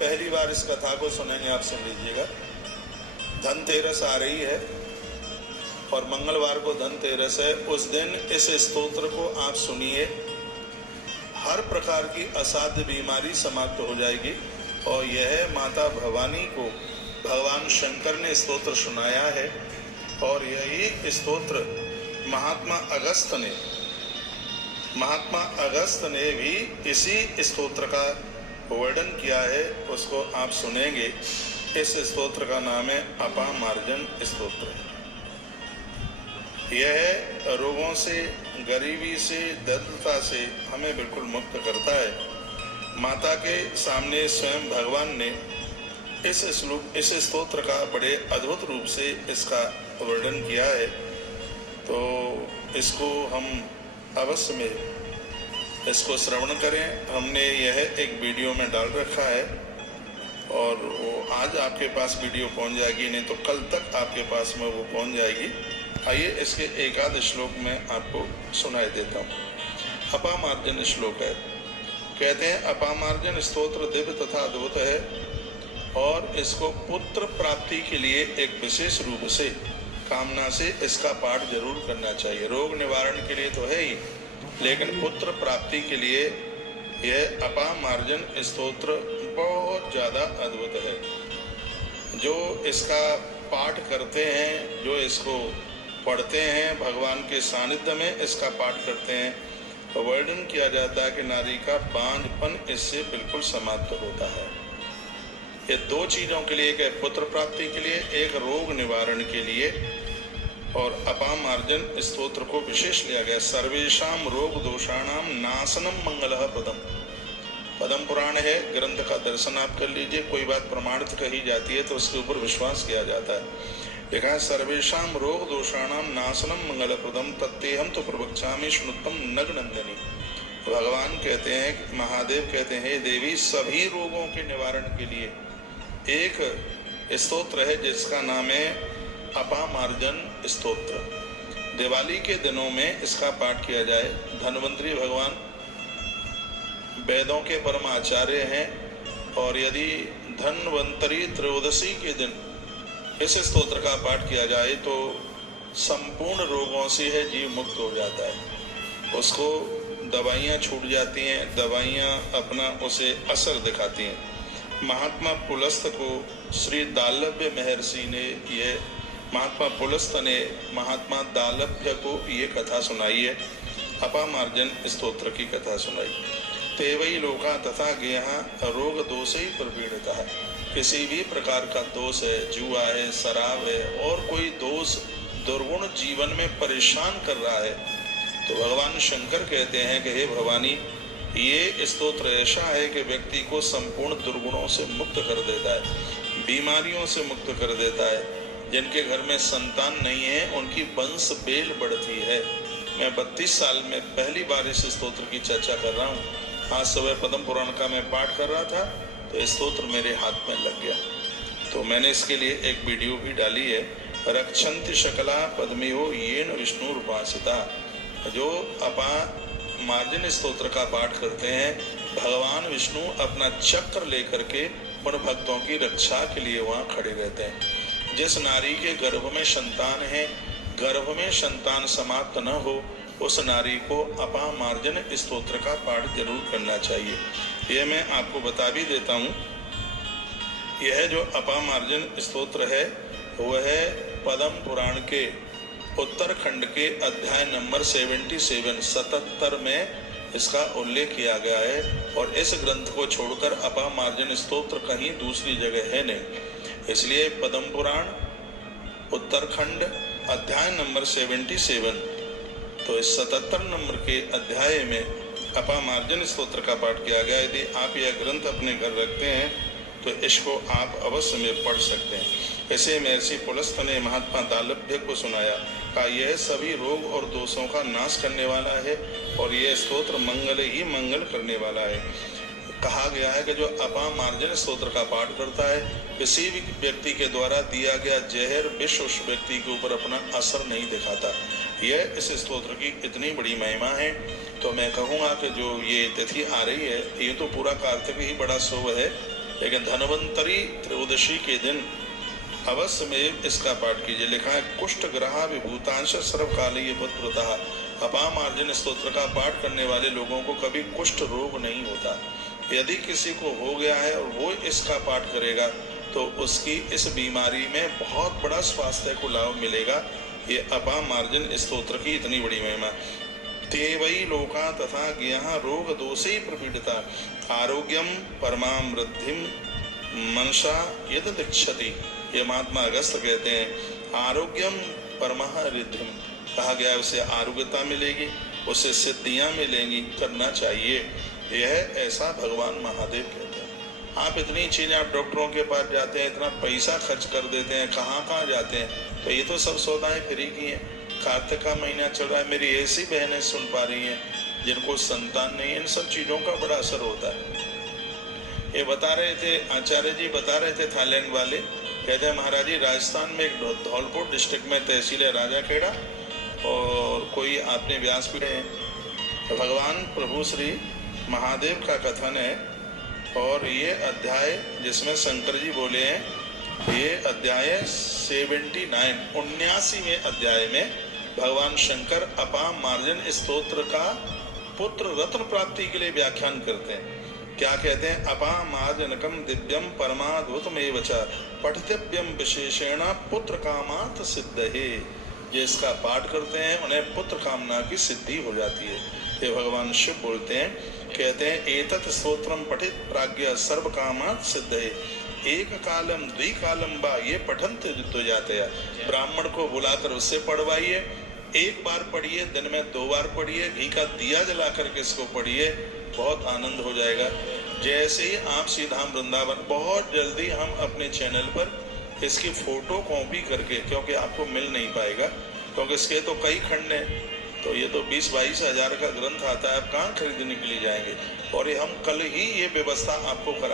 पहली बार इस कथा को सुनेंगे आप सुन लीजिएगा। धनतेरस आ रही है और मंगलवार को धनतेरस है। उस दिन इस स्तोत्र को आप सुनिए, हर प्रकार की असाध्य बीमारी समाप्त हो जाएगी। और यह माता भवानी को भगवान शंकर ने स्तोत्र सुनाया है और यही स्तोत्र महात्मा अगस्त ने भी इसी स्तोत्र का वर्णन किया है, उसको आप सुनेंगे। इस स्तोत्र का नाम है अपामार्जन स्तोत्र। यह रोगों से, गरीबी से, दरिद्रता से हमें बिल्कुल मुक्त करता है। माता के सामने स्वयं भगवान ने इस स्तोत्र का बड़े अद्भुत रूप से इसका वर्णन किया है, तो इसको हम अवश्य में इसको श्रवण करें। हमने यह एक वीडियो में डाल रखा है और वो आज आपके पास वीडियो पहुंच जाएगी, नहीं तो कल तक आपके पास में वो पहुंच जाएगी। आइए इसके एकाद श्लोक में आपको सुनाई देता हूँ। अपामार्जन श्लोक है। कहते हैं अपामार्जन स्तोत्र दिव्य तथा अद्भुत है और इसको पुत्र प्राप्ति के लिए एक विशेष रूप से कामना से इसका पाठ जरूर करना चाहिए। रोग निवारण के लिए तो है ही, लेकिन पुत्र प्राप्ति के लिए यह अपामार्जन स्तोत्र बहुत ज़्यादा अद्भुत है। जो इसका पाठ करते हैं, जो इसको पढ़ते हैं, भगवान के सानिध्य में इसका पाठ करते हैं, तो वर्णन किया जाता है कि नारी का बांझपन इससे बिल्कुल समाप्त होता है। ये दो चीज़ों के लिए, एक पुत्र प्राप्ति के लिए, एक रोग निवारण के लिए। और अपामार्जन स्तोत्र को विशेष लिया गया। सर्वेशाम रोग दोषाणाम नाशनम मंगलः पदम पुराण है, ग्रंथ का दर्शन आप कर लीजिए। कोई बात प्रमाणित कही जाती है तो उसके ऊपर विश्वास किया जाता है। लिखा है सर्वेशाम रोग दोषाणाम नाशनम मंगलप्रदम तत्तेहम तो प्रवक्ष्यामि शृणुत्तम नगनंदनी। भगवान कहते हैं, महादेव कहते हैं, देवी सभी रोगों के निवारण के लिए एक स्तोत्र है जिसका नाम है अपामार्जन स्तोत्र। दिवाली के दिनों में इसका पाठ किया जाए। धन्वंतरी भगवान वेदों के परम आचार्य हैं और यदि धन्वंतरी त्रयोदशी के दिन इस स्तोत्र का पाठ किया जाए तो संपूर्ण रोगों से है जीव मुक्त हो जाता है। उसको दवाइयाँ छूट जाती हैं, दवाइयाँ अपना उसे असर दिखाती हैं। महात्मा पुलस्त को श्री दालभ्य महर्षि ने महात्मा पुलस्त ने महात्मा दालभ्य को ये कथा सुनाई है, अपामार्जन स्तोत्र की कथा सुनाई। तेवई लोका तथा गेहा रोग दोष ही प्रपीड़िता है। किसी भी प्रकार का दोष है, जुआ है, शराब है और कोई दोष दुर्गुण जीवन में परेशान कर रहा है, तो भगवान शंकर कहते हैं कि हे भवानी, ये स्तोत्र ऐसा है कि व्यक्ति को संपूर्ण दुर्गुणों से मुक्त कर देता है, बीमारियों से मुक्त कर देता है। जिनके घर में संतान नहीं है उनकी वंश बेल बढ़ती है। मैं 32 साल में पहली बार इस स्तोत्र की चर्चा कर रहा हूँ। आज सुबह पद्म पुराण का मैं पाठ कर रहा था तो स्तोत्र मेरे हाथ में लग गया, तो मैंने इसके लिए एक वीडियो भी डाली है। रक्षन्ति शकला पद्मियो येन विष्णु उपासिता। जो अपामार्जन स्तोत्र का पाठ करते हैं, भगवान विष्णु अपना चक्र लेकर के उन भक्तों की रक्षा के लिए वहाँ खड़े रहते हैं। जिस नारी के गर्भ में संतान है, गर्भ में संतान समाप्त न हो, उस नारी को अपामार्जन स्तोत्र का पाठ जरूर करना चाहिए। यह मैं आपको बता भी देता हूँ। यह जो अपामार्जन स्तोत्र है वह है पद्म पुराण के उत्तरखंड के अध्याय नंबर 77 में इसका उल्लेख किया गया है। और इस ग्रंथ को छोड़कर अपामार्जन स्तोत्र कहीं दूसरी जगह है नहीं। इसलिए पद्म पुराण उत्तरखंड अध्याय नंबर 77, तो इस 77 नंबर के अध्याय में अपामार्जन स्तोत्र का पाठ किया गया। यदि आप यह ग्रंथ अपने घर रखते हैं तो इसको आप अवश्य में पढ़ सकते हैं। ऐसे महर्षि पुलस्त ने महात्मा दालभ्य को सुनाया, कहा यह सभी रोग और दोषों का नाश करने वाला है और यह स्तोत्र मंगल ही मंगल करने वाला है। कहा गया है कि जो अपामार्जन स्तोत्र का पाठ करता है, किसी भी व्यक्ति के द्वारा दिया गया जहर विष उस व्यक्ति के ऊपर अपना असर नहीं दिखाता। यह इस स्तोत्र की इतनी बड़ी महिमा है। तो मैं कहूँगा कि जो ये तिथि आ रही है, ये तो पूरा कार्तिक ही बड़ा शुभ है। लेकिन धन्वंतरी त्रयोदशी के दिन अवश्य में इसका पाठ कीजिए। लिखा है कुष्ठ ग्रहा विभूतांश सर्वकालीय पुत्रतः। अपामार्जन स्तोत्र का पाठ करने वाले लोगों को कभी कुष्ठ रोग नहीं होता। यदि किसी को हो गया है और वो इसका पाठ करेगा तो उसकी इस बीमारी में बहुत बड़ा स्वास्थ्य को लाभ मिलेगा। ये अपामार्जन स्तोत्र की इतनी बड़ी महिमा। तेवई लोका तथा ज्ञः रोग दोषे प्रपीडिता आरोग्यम परमाम वृद्धिम मनसा यद दिक्षति। ये महात्मा अगस्त कहते हैं आरोग्यम परमः रिद्धिम, कहा गया उसे आरोग्यता मिलेगी, उससे सिद्धियां मिलेंगी, करना चाहिए। यह ऐसा भगवान महादेव कहते हैं। आप इतनी चीजें, आप डॉक्टरों के पास जाते हैं, इतना पैसा खर्च कर देते हैं, कहाँ कहाँ जाते हैं, तो ये तो सब सौदाएं फ्री की हैं। कार्तिक का महीना चल रहा है, मेरी ऐसी बहनें सुन पा रही हैं जिनको संतान नहीं है, इन सब चीजों का बड़ा असर होता है। ये बता रहे थे, आचार्य जी बता रहे थे, थाईलैंड वाले, कहते हैं महाराज जी राजस्थान में एक धौलपुर डिस्ट्रिक्ट में तहसील है राजाखेड़ा, और कोई आपने व्यासपीठ है, तो भगवान प्रभु श्री महादेव का कथन है, और ये अध्याय जिसमें शंकर जी बोले हैं, ये अध्याय 79वें अध्याय में भगवान शंकर अपामार्जन स्तोत्र का पुत्र रत्न प्राप्ति के लिए व्याख्यान करते हैं। क्या कहते हैं? अपामार्जनकम दिव्यम परमाद्भुतमेव च पठितव्यम विशेषेण पुत्र कामात् सिद्धये। ये इसका पाठ करते हैं उन्हें पुत्र कामना की सिद्धि हो जाती है। ये भगवान शिव बोलते हैं, कहते हैं एतत् स्तोत्रम पठित प्राज्ञ सर्व कामात् सिद्धये एक कालम द्विकालम बा ये पठंत तो जाते हैं। ब्राह्मण को बुलाकर उससे पढ़वाइए, एक बार पढ़िए, दिन में 2 बार पढ़िए, घी का दिया जला करके इसको पढ़िए, बहुत आनंद हो जाएगा। जैसे ही आप सीधाम वृंदावन, बहुत जल्दी हम अपने चैनल पर इसकी फोटो कॉपी करके, क्योंकि आपको मिल नहीं पाएगा, क्योंकि इसके तो कई खंड हैं, तो ये तो 20-22 हज़ार का ग्रंथ आता है, आप कहाँ खरीदने के लिए जाएंगे। और ये हम कल ही ये व्यवस्था आपको करा